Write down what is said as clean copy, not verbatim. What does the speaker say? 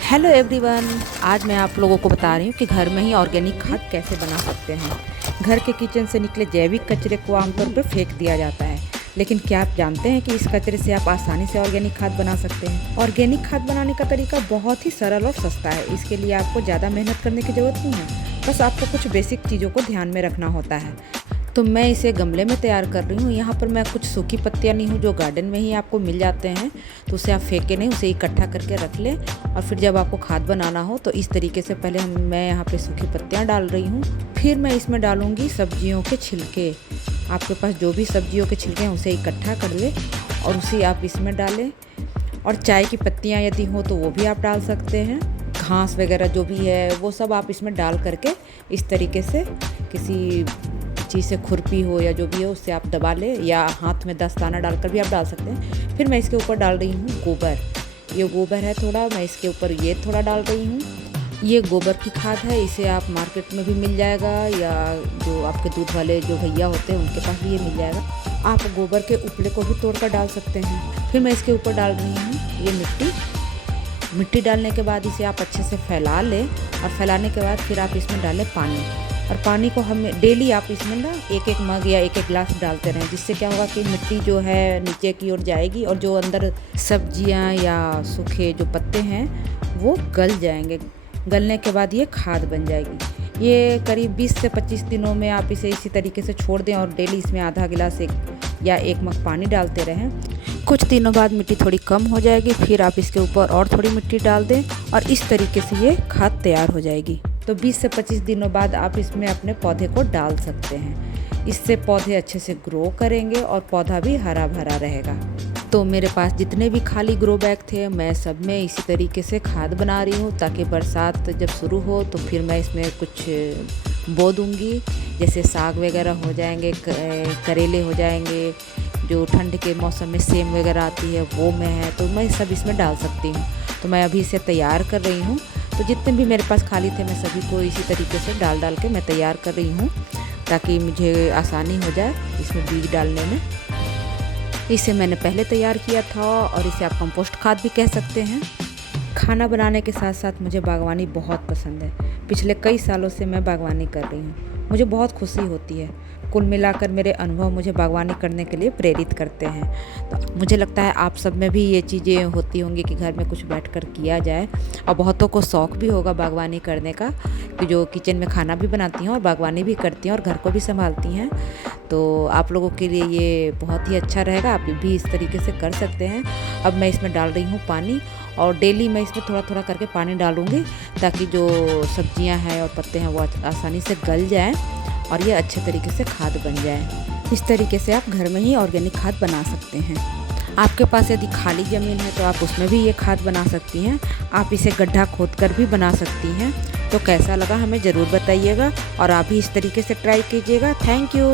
Hello everyone, आज मैं आप लोगों को बता रही हूँ कि घर में ही ऑर्गेनिक खाद कैसे बना सकते हैं। घर के किचन से निकले जैविक कचरे को आमतौर पर फेंक दिया जाता है, लेकिन क्या आप जानते हैं कि इस कचरे से आप आसानी से ऑर्गेनिक खाद बना सकते हैं। ऑर्गेनिक खाद बनाने का तरीका बहुत ही सरल और सस्ता है। इसके लिए आपको ज़्यादा मेहनत करने की ज़रूरत नहीं है, बस आपको कुछ बेसिक चीज़ों को ध्यान में रखना होता है। तो मैं इसे गमले में तैयार कर रही हूँ। यहाँ पर मैं कुछ सूखी पत्तियाँ ली हूँ जो गार्डन में ही आपको मिल जाते हैं, तो उसे आप फेंके नहीं, उसे इकट्ठा करके रख लें। और फिर जब आपको खाद बनाना हो तो इस तरीके से पहले मैं यहाँ पे सूखी पत्तियाँ डाल रही हूँ। फिर मैं इसमें डालूँगी सब्जियों के छिलके। आपके पास जो भी सब्जियों के छिलके हैं उसे इकट्ठा कर ले और उसे आप इसमें डालें। और चाय की पत्तियाँ यदि हो तो वो भी आप डाल सकते हैं। घास वगैरह जो भी है वो सब आप इसमें डाल करके इस तरीके से किसी चीज़ से, खुरपी हो या जो भी हो, उससे आप दबा ले, या हाथ में दस्ताना डालकर भी आप डाल सकते हैं। फिर मैं इसके ऊपर डाल रही हूँ गोबर। ये गोबर है थोड़ा, मैं इसके ऊपर ये थोड़ा डाल रही हूँ। ये गोबर की खाद है, इसे आप मार्केट में भी मिल जाएगा, या जो आपके दूध वाले जो भैया होते हैं उनके पास भी ये मिल जाएगा। आप गोबर के उपले को भी तोड़कर डाल सकते हैं। फिर मैं इसके ऊपर डाल रही हूँ ये मिट्टी डालने के बाद इसे आप अच्छे से फैला लें, और फैलाने के बाद फिर आप इसमें डालें पानी। और पानी को हम डेली आप इसमें ना एक एक मग या एक एक गिलास डालते रहें, जिससे क्या होगा कि मिट्टी जो है नीचे की ओर जाएगी और जो अंदर सब्जियां या सूखे जो पत्ते हैं वो गल जाएंगे। गलने के बाद ये खाद बन जाएगी। ये करीब 20 से 25 दिनों में आप इसे इसी तरीके से छोड़ दें और डेली इसमें आधा गिलास या एक मग पानी डालते रहें। कुछ दिनों बाद मिट्टी थोड़ी कम हो जाएगी, फिर आप इसके ऊपर और थोड़ी मिट्टी डाल दें और इस तरीके से ये खाद तैयार हो जाएगी। तो 20 से 25 दिनों बाद आप इसमें अपने पौधे को डाल सकते हैं। इससे पौधे अच्छे से ग्रो करेंगे और पौधा भी हरा भरा रहेगा। तो मेरे पास जितने भी खाली ग्रो बैग थे मैं सब में इसी तरीके से खाद बना रही हूँ, ताकि बरसात जब शुरू हो तो फिर मैं इसमें कुछ बो दूँगी। जैसे साग वगैरह हो जाएंगे, करेले हो जाएंगे, जो ठंड के मौसम में सेम वगैरह आती है वो है, तो मैं सब इसमें डाल सकती हूँ। तो मैं अभी इसे तैयार कर रही हूँ। तो जितने भी मेरे पास खाली थे मैं सभी को इसी तरीके से डाल के मैं तैयार कर रही हूँ, ताकि मुझे आसानी हो जाए इसमें बीज डालने में। इसे मैंने पहले तैयार किया था और इसे आप कंपोस्ट खाद भी कह सकते हैं। खाना बनाने के साथ साथ मुझे बागवानी बहुत पसंद है। पिछले कई सालों से मैं बागवानी कर रही हूँ, मुझे बहुत खुशी होती है। कुल मिलाकर मेरे अनुभव मुझे बागवानी करने के लिए प्रेरित करते हैं। तो मुझे लगता है आप सब में भी ये चीज़ें होती होंगी कि घर में कुछ बैठकर किया जाए, और बहुतों को शौक़ भी होगा बागवानी करने का, कि जो किचन में खाना भी बनाती हैं और बागवानी भी करती हैं और घर को भी संभालती हैं। तो आप लोगों के लिए ये बहुत ही अच्छा रहेगा, आप भी इस तरीके से कर सकते हैं। अब मैं इसमें डाल रही हूँ पानी, और डेली मैं इसमें थोड़ा थोड़ा करके पानी डालूँगी, ताकि जो सब्जियाँ हैं और पत्ते हैं वो आसानी से गल जाएँ और ये अच्छे तरीके से खाद बन जाए। इस तरीके से आप घर में ही ऑर्गेनिक खाद बना सकते हैं। आपके पास यदि खाली ज़मीन है तो आप उसमें भी ये खाद बना सकती हैं। आप इसे गड्ढा खोदकर भी बना सकती हैं। तो कैसा लगा हमें ज़रूर बताइएगा, और आप भी इस तरीके से ट्राई कीजिएगा। Thank you.